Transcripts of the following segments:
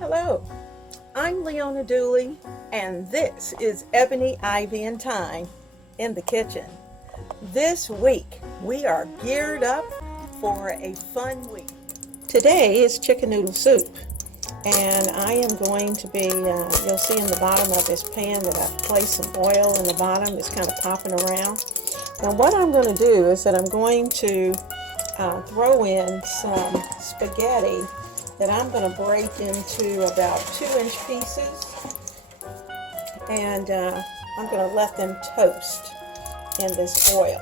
Hello, I'm Leona Dooley, and this is Ebony, Ivy, and Thyme in the kitchen. This week, we are geared up for a fun week. Today is chicken noodle soup, and I am going to be, you'll see in the bottom of this pan that I've placed some oil in the bottom. It's kind of popping around. Now what I'm going to do is that I'm going to throw in some spaghetti that I'm going to break into about 2-inch pieces, and I'm going to let them toast in this oil.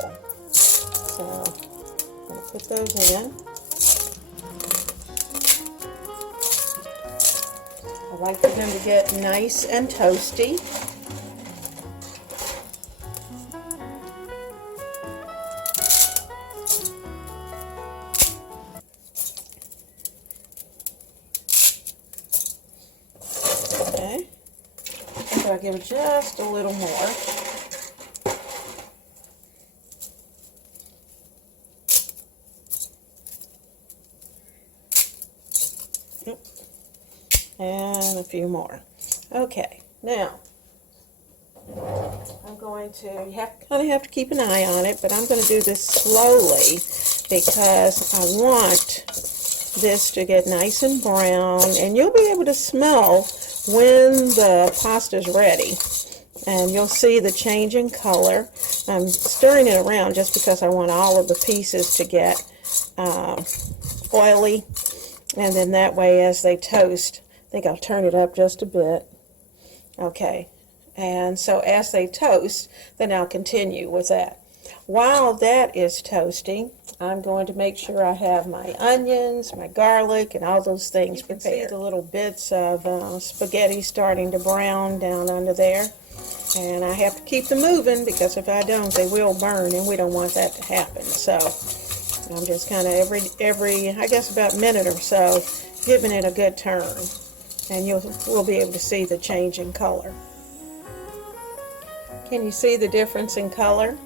So I'm going to put those in. I like for them to get nice and toasty. Okay, so I'll give it just a little more. And a few more. Okay, now I'm going to kind of have to keep an eye on it, but I'm going to do this slowly because I want this to get nice and brown, and you'll be able to smell when the pasta is ready, and you'll see the change in color. I'm stirring it around just because I want all of the pieces to get oily, and then that way as they toast, I think I'll turn it up just a bit. Okay, and so as they toast, then I'll continue with that. While that is toasting, I'm going to make sure I have my onions, my garlic, and all those things prepared. You can see the little bits of spaghetti starting to brown down under there. And I have to keep them moving because if I don't, they will burn, and we don't want that to happen. So I'm just kind of every I guess about a minute or so giving it a good turn, and we'll be able to see the change in color. Can you see the difference in color?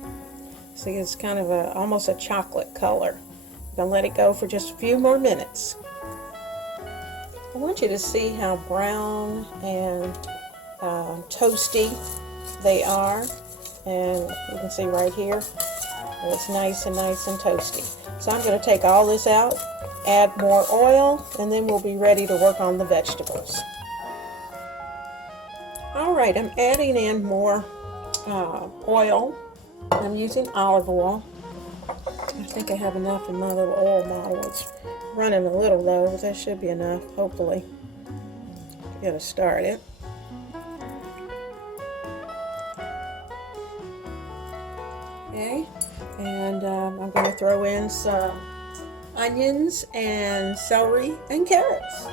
See, it's kind of almost a chocolate color. I'm going to let it go for just a few more minutes. I want you to see how brown and toasty they are. And you can see right here, it's nice and toasty. So I'm going to take all this out, add more oil, and then we'll be ready to work on the vegetables. Alright, I'm adding in more oil. I'm using olive oil. I think I have enough in my little oil bottle. It's running a little low, but that should be enough, hopefully. Got to start it. Okay, and I'm going to throw in some onions and celery and carrots.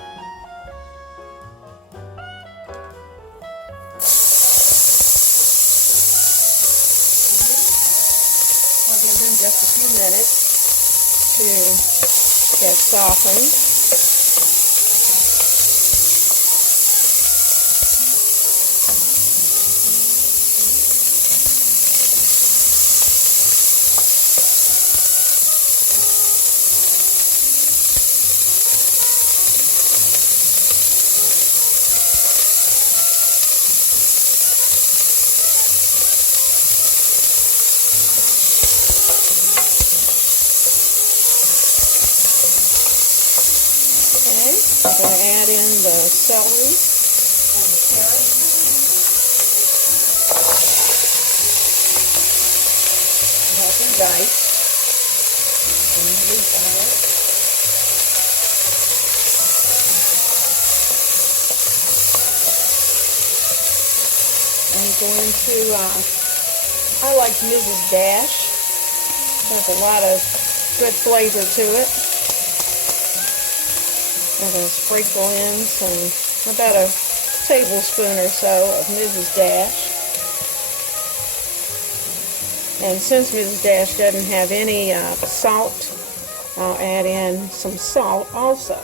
Just a few minutes to get softened. I'm going to add in the celery and the carrots. And have them diced and leaf on it. I'm going to, I like Mrs. Dash. Has a lot of good flavor to it. I'm going to sprinkle in about a tablespoon or so of Mrs. Dash. And since Mrs. Dash doesn't have any salt, I'll add in some salt also.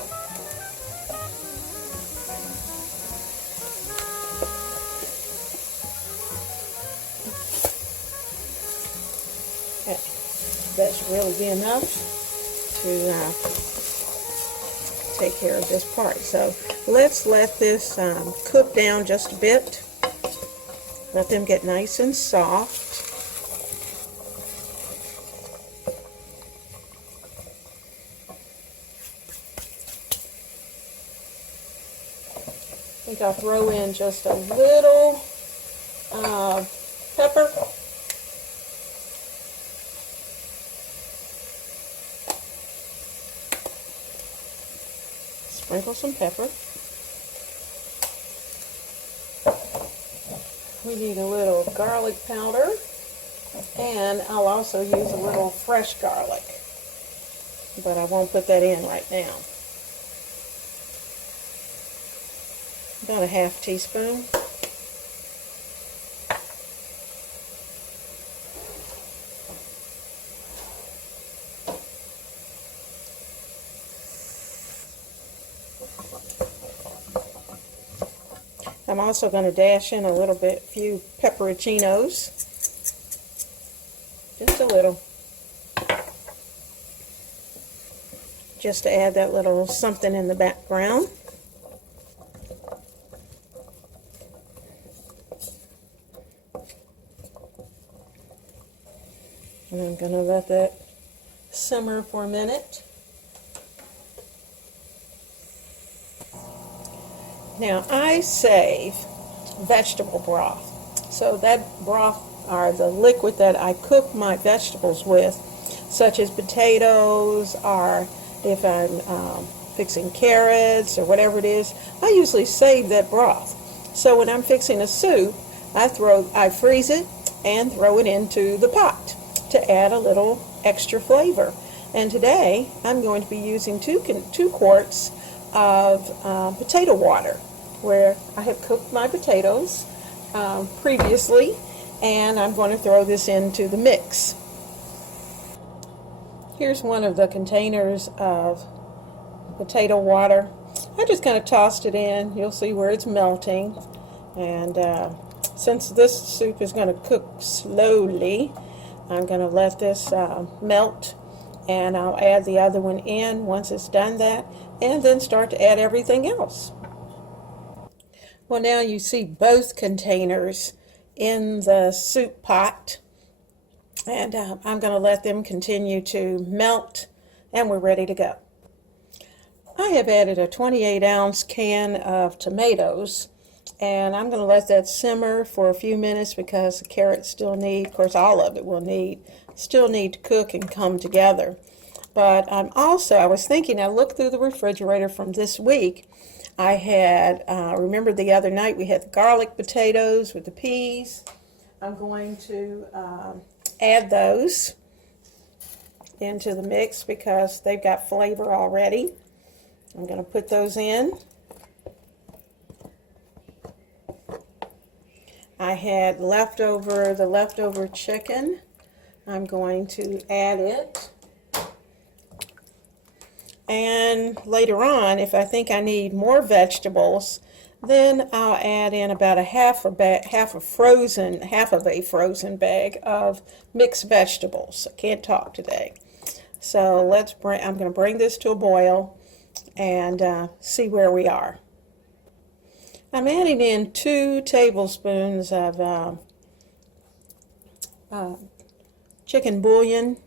That should really be enough to take care of this part. So let's let this cook down just a bit. Let them get nice and soft. I think I'll throw in just a little pepper. Sprinkle some pepper. We need a little garlic powder, and I'll also use a little fresh garlic, but I won't put that in right now. About a half teaspoon. I'm also going to dash in a few pepperoncinos. Just a little. Just to add that little something in the background. And I'm going to let that simmer for a minute. Now I save vegetable broth. So that broth, or the liquid that I cook my vegetables with, such as potatoes, or if I'm fixing carrots or whatever it is, I usually save that broth. So when I'm fixing a soup, I freeze it and throw it into the pot to add a little extra flavor. And today I'm going to be using two quarts of potato water, where I have cooked my potatoes previously, and I'm going to throw this into the mix. Here's one of the containers of potato water. I just kind of tossed it in. You'll see where it's melting, and since this soup is going to cook slowly, I'm going to let this melt, and I'll add the other one in once it's done that, and then start to add everything else. Well, now you see both containers in the soup pot, and I'm going to let them continue to melt, and we're ready to go. I have added a 28-ounce can of tomatoes, and I'm going to let that simmer for a few minutes because the carrots still need, of course all of it will still need to cook and come together. But I was thinking, I looked through the refrigerator from this week. I had, remember the other night we had the garlic potatoes with the peas. I'm going to add those into the mix because they've got flavor already. I'm going to put those in. I had the leftover chicken. I'm going to add it. And later on, if I think I need more vegetables, then I'll add in about half of a frozen bag of mixed vegetables. I can't talk today. So I'm going to bring this to a boil and see where we are. I'm adding in 2 tablespoons of chicken bouillon,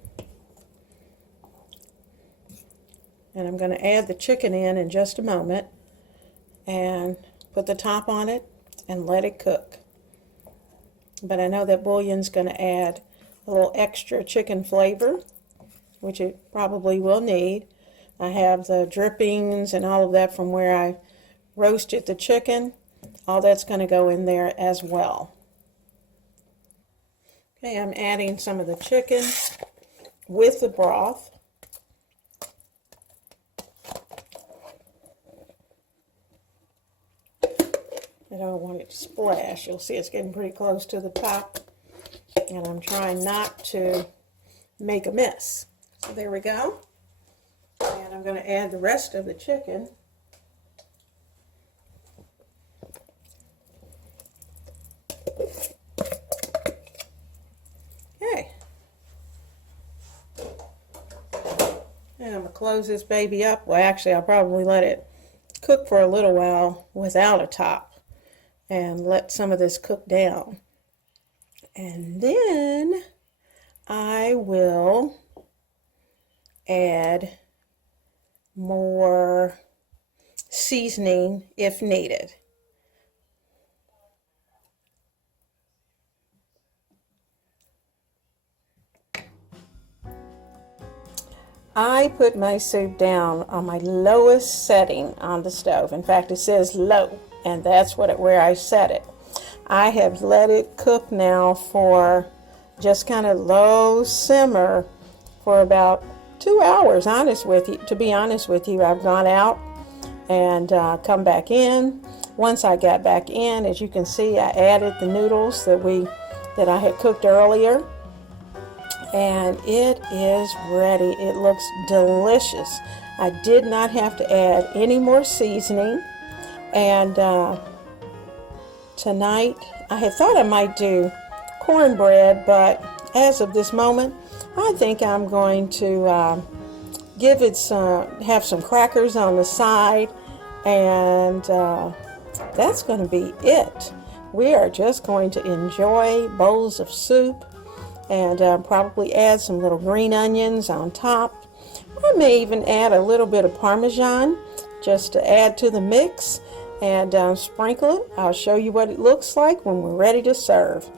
and I'm going to add the chicken in just a moment and put the top on it and let it cook. But I know that bouillon's going to add a little extra chicken flavor, which it probably will need. I have the drippings and all of that from where I roasted the chicken. All that's going to go in there as well. Okay, I'm adding some of the chicken with the broth. I don't want it to splash. You'll see it's getting pretty close to the top, and I'm trying not to make a mess. So there we go. And I'm going to add the rest of the chicken. Okay. I'm going to close this baby up. Well, actually, I'll probably let it cook for a little while without a top and let some of this cook down. And then I will add more seasoning if needed. I put my soup down on my lowest setting on the stove. In fact, it says low, and that's where I set it. I have let it cook now for just kind of low simmer for about 2 hours, to be honest with you. I've gone out and come back in. Once I got back in, as you can see, I added the noodles that I had cooked earlier. And it is ready. It looks delicious. I did not have to add any more seasoning. And tonight, I had thought I might do cornbread, but as of this moment, I think I'm going to have some crackers on the side, and that's going to be it. We are just going to enjoy bowls of soup, and probably add some little green onions on top. I may even add a little bit of Parmesan just to add to the mix, and sprinkle it. I'll show you what it looks like when we're ready to serve.